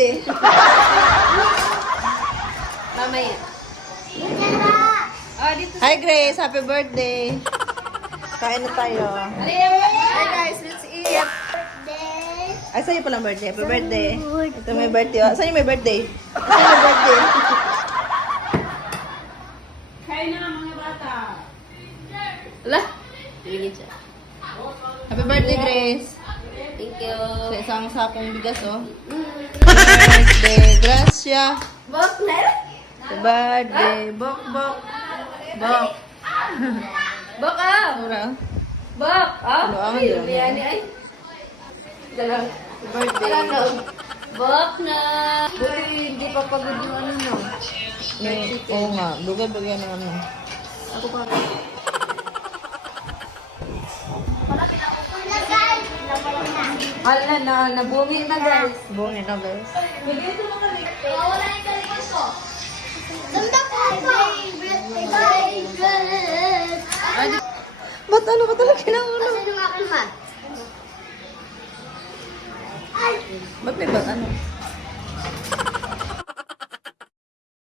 birthday. Mamaya. Oh, dito. Hi Grace, happy birthday. Kain na tayo. Hi guys, let's eat. Ay, sa'yo palang birthday. Happy birthday. Ito may birthday. Oh. Sa'yo may birthday? Sa'yo may birthday? Kain na mga bata. Ala. Bigyan siya. Happy birthday, Grace. Thank you. Sa isang sakong bigas, oh. Birthday, Gracia. Bok na. Happy birthday. Bok, bok. Bok. Bok ah. Mura. Bok. Ah. Ano ang Ay, yun? biyani ay. Dalang. Happy birthday. Bok na. Buti hindi pa pagod yung ano no. Oo nga. Dugay-dugay ng ano. Ako pa. Hala na, nabumi na guys. Buong nito, guys. Wala yung telepon ko. Ganda ko ito. Favorite. Ba't ano ka talaga ng ulo? Kasi yung akin man. Ba't may ba't ano?